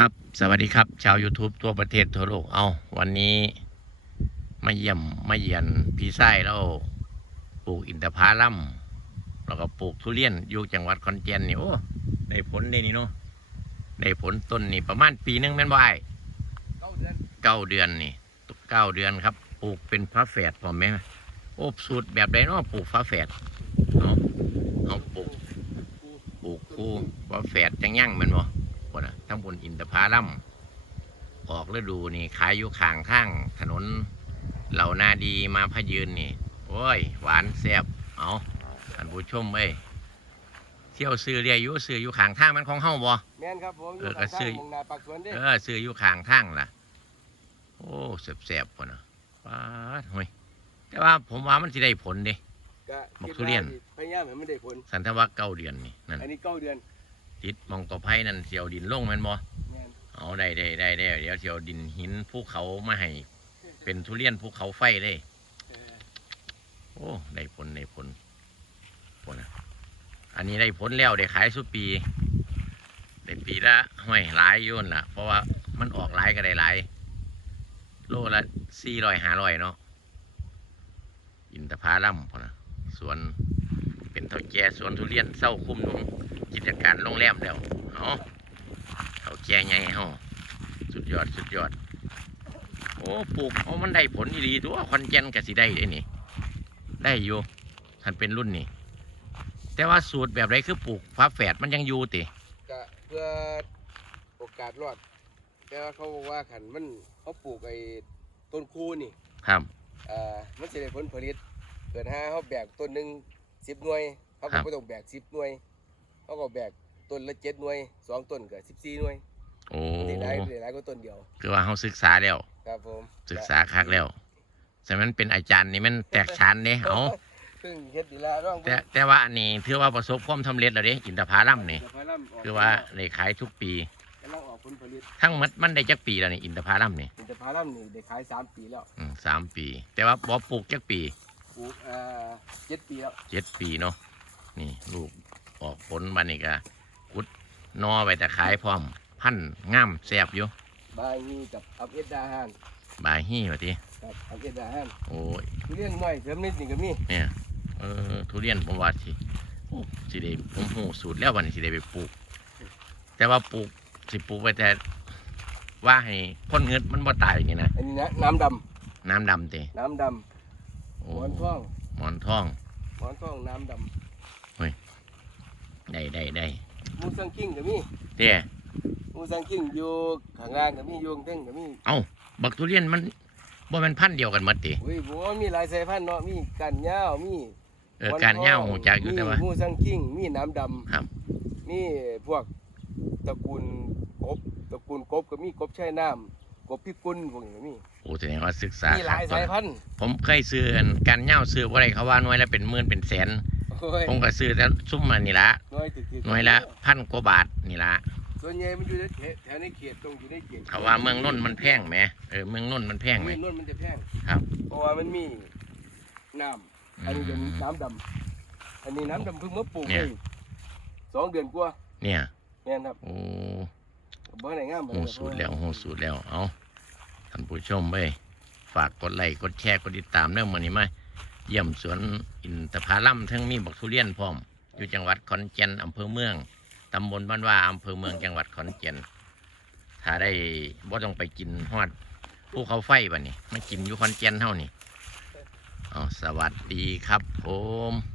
ครับ สวัสดีครับ ชาว YouTube ทั่วประเทศทั่วโลก เอาวันนี้มาเยี่ยมมาเยียนพี่ไส้แล้วปลูกอินทผลัมแล้วก็ปลูกทุเรียนอยู่จังหวัดขอนแก่นนี่โอ้ได้ผลได้นี่เนาะได้ผลต้นนี่ประมาณปีหนึงแม่นบ่ไอ้เก้าเดือนเก้าเดือนนี่เก้าเดือนครับ ปลูกเป็นฟ้าแฝดพร้อมไหมโอ้สูตรแบบใดเนาะปลูกฟ้าแฝดเอาเอาปลูกปลูกคู่ว่าแฝดจังยั่งแมันบ่ บ่นะทั้งบนอินทผลัมออกฤดูนี่ขายอยู่ข้างข้างถนนเหล่านาดีมาพะยืนนี่โอ้ย หวานแซ่บเอาท่านผู้ชมเอ้ยเที่ยวซื้อเรียอยู่ซื้ออยู่ข้างทางมันของเฮาบ่แม่นครับผมเออก็ซื้อมงนาปากสวนเด้เออซื้ออยู่ข้างทางล่ะ โอ้แซ่บๆพ่นน่ะป้าดเฮ้ยแต่ว่าผมว่ามันสิได้ผลเด้ก็บักทุเรียนพยายามให้มันได้ผลสันทว่าเก้าเดือนนี่นั่นอันนี้เก้าเดือน ติดหมองต่อไผ่นั่นเสียวดินลงแมันบ่แม่นเอาได้ได้ได้ได้เดี๋ยวเที่ยวดินหินภูเขามาให้เป็นทุเรียนภูเขาไฟเลยเออโอ้ได้ผลได้ผลผลนะอันนี้ได้ผลแล้วได้ขายสุดปี ได้ปีละห้อยหลายอยุ่นนล่ะ เพราะว่ามันออกหลายก็ได้หลายโลละสี่ร้อยห้าร้อยเนาะอินทผลัมพอนะสวนเป็นเท่าแก่สวนทุเรียนเศร้าคุ้มหนุน กิจการโรงแรมแล้วเอาเท่าแก่ใหญ่เฮาสุดยอดสุดยอด โอ้ปลูกเอามันได้ผลดีตัวคอนเจนก็สิได้ได้นี่ ได้อยู่ท่านเป็นรุ่นนี่แต่ว่าสูตรแบบไรคือปลูกฟ้าแฝดมันยังอยู่ติก็เพื่อโอกาสรอด แต่ว่าเขาบอกว่าขันมันเขาปลูกไอ้ต้นคูนี่ครับอ่ามันจะได้ผลผลิตเกิดห้าเขาแบกต้นหนึ่งสิบหน่วยเขาครัก็บไม่ต้องแบกสิบหน่วย เขาก็แบกต้นละเจ็ดหน่วยสองต้นก็สิบสี่หน่วยโอ้ได้หลายได้หลายก็ต้นเดียว คือว่าเขาศึกษาแล้วครับผมศึกษาคักแล้วฉะนั้นเป็นอาจารย์นี่มันแตกฉานเนี่ยเอาเพิ่งเฮ็ดดีแล้วร่องแต่แต่ว่าอันนี้ถือว่าประสบความสำเร็จแล้วเด้อินทผลัมนี่จะพาล่ำกคือว่าได้ขายทุกปีกำลังออกผลผลิตทั้งหมดมันได้จักปีแล้วนี่อินทผลัมนี่มันจะพาล่ำนี่ได้ขายสามปีแล้วอืมสามปี แต่ว่าบ่ปลูกจักปีปลูกเอ่อเจ็ดปีแล้วเจ็ดปีเนาะนี่ลูก ออกผลมานี่ก็กุดนอไปแต่ขายพร้อม พันธุ์งามแซ่บอยู่บายมีกับอับเอ็ดดาฮานบายฮี่ว่าทีกับอับเอ็ดดาฮานโอ้ยทุเรียนน้อยเสริมนิดนี่ก็มีเนี่ยเออทุเรียนผมว่าสิโอ้สิได้ผมหูสูตรแล้ววันนี้สิได้ไปปลูก แต่ว่าปลูกสิปลูกไปแต่ว่าให้พ่นเงินมันบ่ตายนี่นะอันนี้นะน้ำดน้ำดำเตำน้ำดำโอ้หมอนทองหมอนทองหมอนทองน้ำด ได้ได้ได้ำมูสังคิงก็มีเต้มูสังคิงอยู่ข้างล่างก็มีอยู่ข้างเทิงก็มีเอ้าบักทุเรียนมันบ่แมันพันธุ์เดียวกันหมดติอุ้ยบัวมีหลายสายพันธุ์เนาะมีกันยาวมีเออการย่างหูจากอยู่แต่ว่ามีมูสังคิงมีน้ำดำครับ มีพวกตระกูลกบตระกูลกบก็มีกบแช่น้ำกบพิกุลพวกนี้ก็มีโอ้แสดงว่าศึกษามีหลายครับสายพันธุ์ผมเคยซื้ออันการย่างซื้อบ่ได้เขาว่าหน่วยละเป็นหมื่นเป็นแสนโอ้ ยผมก็ซื้อแต่ซุ่มมานี่ละน้อยตึกๆหน่วยละพันกว่าบาทนี่ละส่วนใหญ่มันอยู่ในแถแถวในเขตตรงอยู่ในเขตเขาว่าเมืองนนท์มันแพงไหมเออเมืองนนท์มันแพงไหมเมืองนนท์มันจะแพงครับ เพราะว่ามันมีน้ำอันนี้เป็นน้ำดำอันนี้น้ำดำเพิ่งมาปลูกเนี่ย เองสองเดือนกว่าเนี่ยแม่นครับโอ้บ่ไหนงามโหสูตรแล้วโหสูตรแล้วเอาท่านผู้ชมไปฝากกดไลค์กดแชร์กดติดตามเรื่องมันนี้มา เยี่ยมสวนอินทผลัมทั้งมีบักทุเรียนพร้อม อยู่จังหวัดขอนแก่นอำเภอเมืองตำบลบ้านว่าอำเภอเมืองจังหวัดขอนแก่นถ้าได้บ่ต้องไปกินฮอดภูเขาไฟบ่นี่มากินอยู่ขอนแก่นเท่านี่เอสวัสดีครับผม